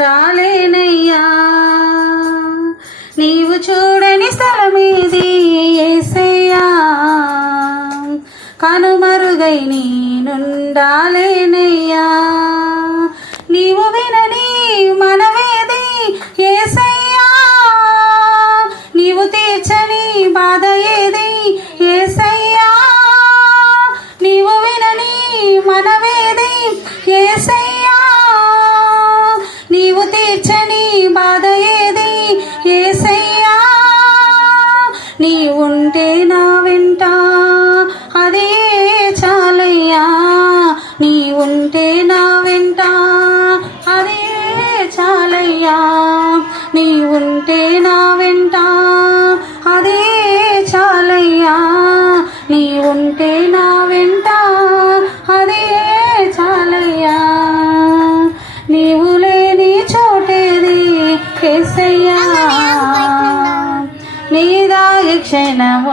నేనుండాలేనయ్యా. నీవు చూడని స్థలమేది యేసయ్యా, కనుమరుగై నేనుండాలేనయ్యా. నీవు వినని మనవేది యేసయ్యా, నీవు తీర్చని బాధ ఏది యేసయ్యా, నీవు వినని మనవేది యేసయ్యా, నీవు తీర్చని బాధ ఏది యేసయ్యా. నీవుంటే నా వెంట అదే చాలయ్యా, నీవుంటే నా వెంట అదే చాలయ్యా, నీవుంటే నా వెంట అదే చాలయ్యా, నీవుంటే నా వెంట అదే చాలయ్యా. నీవు లేని చోటేది యేసయ్యా, నీ దాగి క్షణం